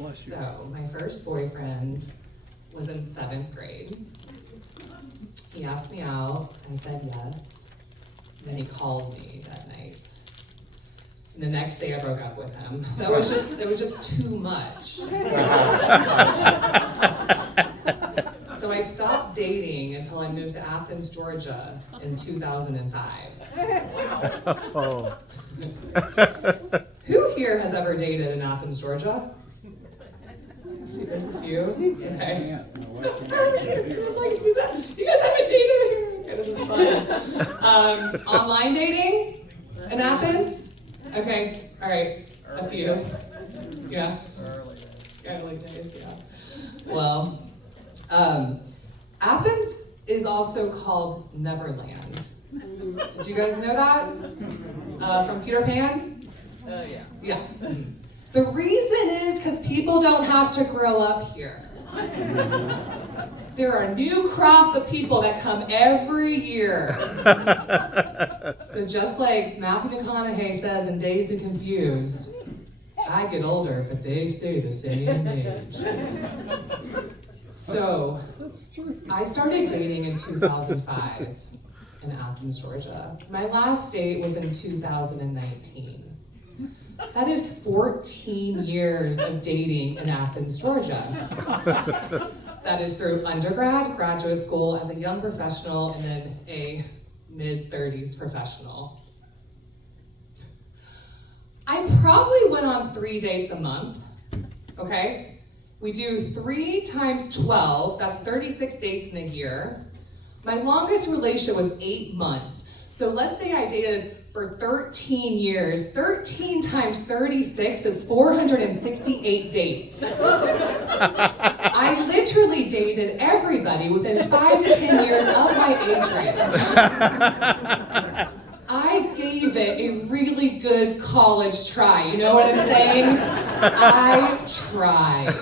So my first boyfriend was in 7th grade. He asked me out, I said yes. Then he called me that night. And the next day I broke up with him. It was just too much. So I stopped dating until I moved to Athens, Georgia in 2005. Oh. Who here has ever dated in Athens, Georgia? There's a few. Okay. You guys haven't dated here. Okay, this is fun. Online dating in Athens? Okay, all right, a few. Yeah. Early days, yeah. Well, Athens is also called Neverland. Did you guys know that? From Peter Pan? Yeah. Yeah. The reason is because people don't have to grow up here. There are a new crop of people that come every year. So just like Matthew McConaughey says in Dazed and Confused, I get older, but they stay the same age. So I started dating in 2005 in Athens, Georgia. My last date was in 2019. That is 14 years of dating in Athens, Georgia. That is through undergrad, graduate school, as a young professional, and then a mid-30s professional. I probably went on 3 dates a month, okay? We do 3 times 12, that's 36 dates in a year. My longest relationship was 8 months. So let's say I dated for 13 years. 13 times 36 is 468 dates. I literally dated everybody within 5 to 10 years of my age range. I gave it a really good college try, you know what I'm saying? I tried.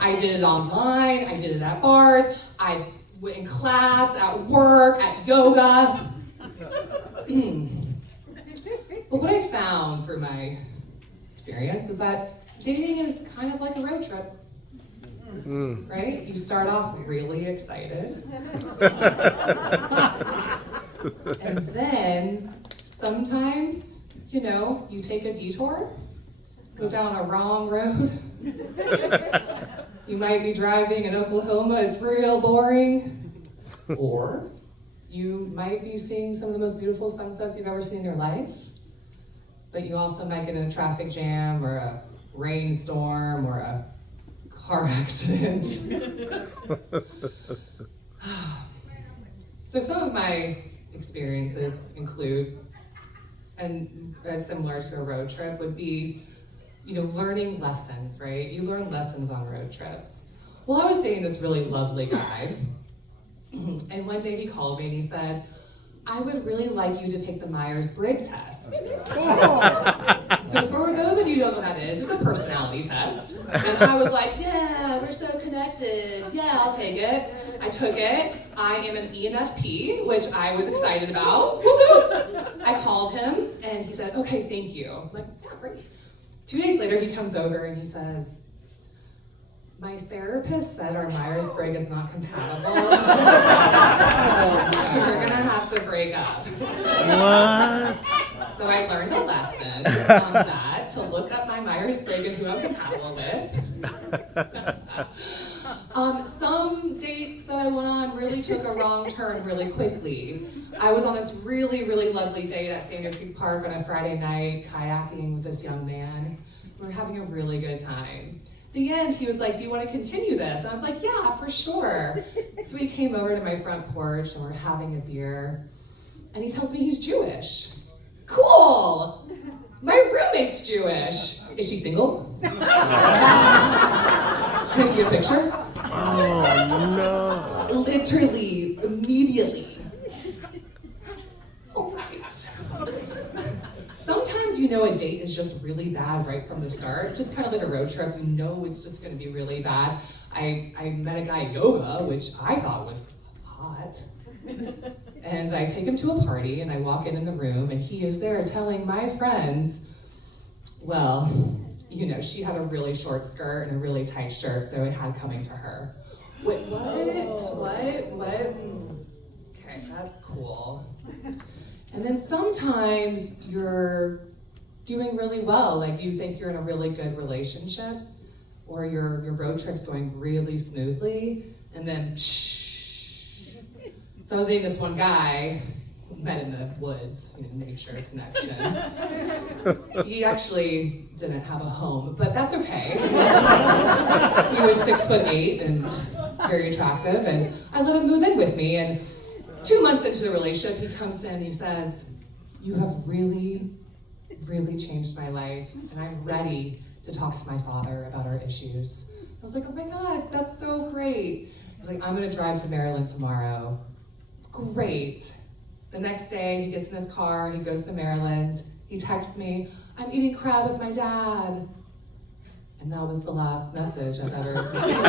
I did it online, I did it at bars, I went in class, at work, at yoga. But what I found through my experience is that dating is kind of like a road trip, right? You start off really excited, and then sometimes, you take a detour, go down a wrong road. You might be driving in Oklahoma, it's real boring, or you might be seeing some of the most beautiful sunsets you've ever seen in your life, but you also might get in a traffic jam or a rainstorm or a car accident. So some of my experiences include, and similar to a road trip, would be, learning lessons, right? You learn lessons on road trips. Well, I was dating this really lovely guy, and one day he called me and he said, I would really like you to take the Myers-Briggs test. So for those of you who don't know what that is, it's a personality test. And I was like, yeah, we're so connected. Yeah, I'll take it. I took it. I am an ENFP, which I was excited about. I called him and he said, okay, thank you. I'm like, yeah, great. 2 days later, he comes over and he says, my therapist said our Myers-Briggs is not compatible. So we're gonna have to break up. What? So I learned a lesson on that, to look up my Myers-Briggs and who I'm compatible with. Some dates that I went on really took a wrong turn really quickly. I was on this really, really lovely date at Sandy Creek Park on a Friday night, kayaking with this young man. We were having a really good time. At the end, he was like, do you want to continue this? And I was like, yeah, for sure. So we came over to my front porch and we're having a beer. And he tells me he's Jewish. Cool! My roommate's Jewish. Is she single? Can I see a picture? Oh, no. Literally, immediately. All right. Sometimes a date is just really bad right from the start. Just kind of like a road trip, it's just gonna be really bad. I met a guy at yoga, which I thought was hot. And I take him to a party and I walk in the room and he is there telling my friends, well, you know, she had a really short skirt and a really tight shirt, so it had coming to her. Wait, what? Okay, that's cool. And then sometimes you're doing really well, like you think you're in a really good relationship, or your road trip's going really smoothly, and then pshh. So I was dating this one guy, met in the woods, nature connection. He actually didn't have a home, but that's okay. He was 6'8" and very attractive, and I let him move in with me, and 2 months into the relationship, he comes in and he says, "You have really, really changed my life, and I'm ready to talk to my father about our issues." I was like, "Oh my God, that's so great." He's like, "I'm gonna drive to Maryland tomorrow." Great. The next day, he gets in his car, he goes to Maryland, he texts me, "I'm eating crab with my dad." And that was the last message I've ever received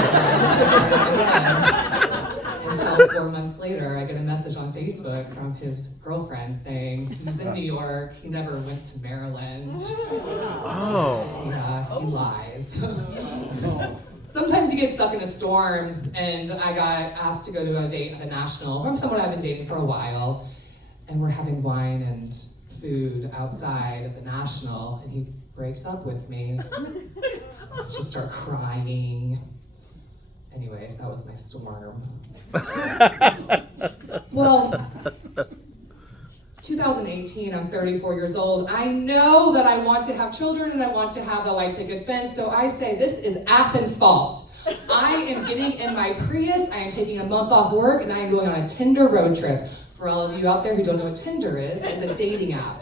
until 4 months later, I get a message on Facebook from his girlfriend saying, "He's in New York, he never went to Maryland." Oh. Yeah, he lies. Sometimes you get stuck in a storm, and I got asked to go to a date at the National from someone I've been dating for a while, and we're having wine and food outside at the National, and he breaks up with me. I just start crying. Anyways, that was my storm. Well, 2018, I'm 34 years old. I know that I want to have children and I want to have the white picket fence, so I say this is Athens' fault. I am getting in my Prius, I am taking a month off work, and I am going on a Tinder road trip. For all of you out there who don't know what Tinder is, it's a dating app.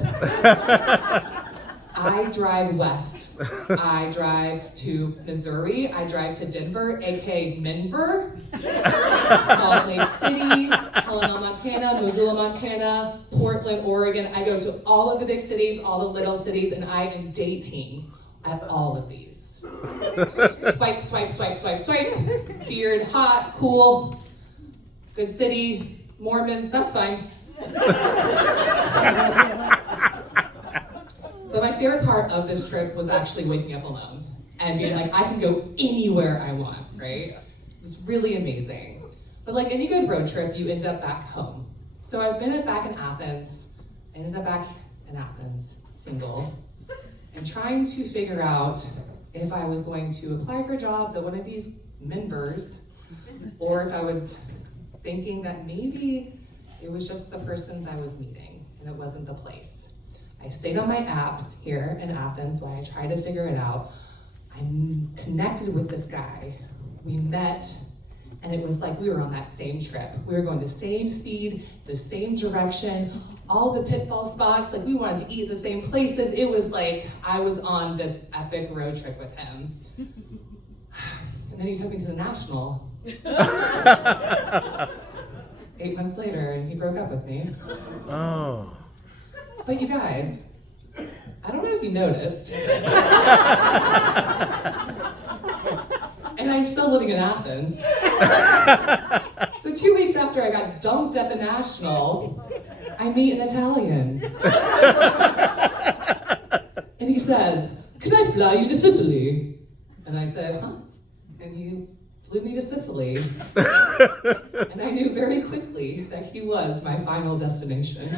I drive west. I drive to Missouri. I drive to Denver, aka Minver, Salt Lake City, Helena, Montana, Missoula, Montana, Portland, Oregon. I go to all of the big cities, all the little cities, and I am dating at all of these. Swipe, swipe, swipe, swipe, swipe. Beard, hot, cool, good city, Mormons, that's fine. But my favorite part of this trip was actually waking up alone and being like, I can go anywhere I want, right? It was really amazing. But like any good road trip, you end up back home. So I've been back in Athens. I ended up back in Athens, single, and trying to figure out if I was going to apply for jobs at one of these Minvers, or if I was thinking that maybe it was just the persons I was meeting and it wasn't the place. I stayed on my apps here in Athens while I tried to figure it out. I connected with this guy. We met, and it was like we were on that same trip. We were going the same speed, the same direction, all the pitfall spots, like we wanted to eat the same places. It was like I was on this epic road trip with him. And then he took me to the National. 8 months later, and he broke up with me. Oh. But you guys, I don't know if you noticed, and I'm still living in Athens. So 2 weeks after I got dumped at the National, I meet an Italian. And he says, "Can I fly you to Sicily?" And I said, "Huh?" And he flew me to Sicily. And I knew very quickly that he was my final destination.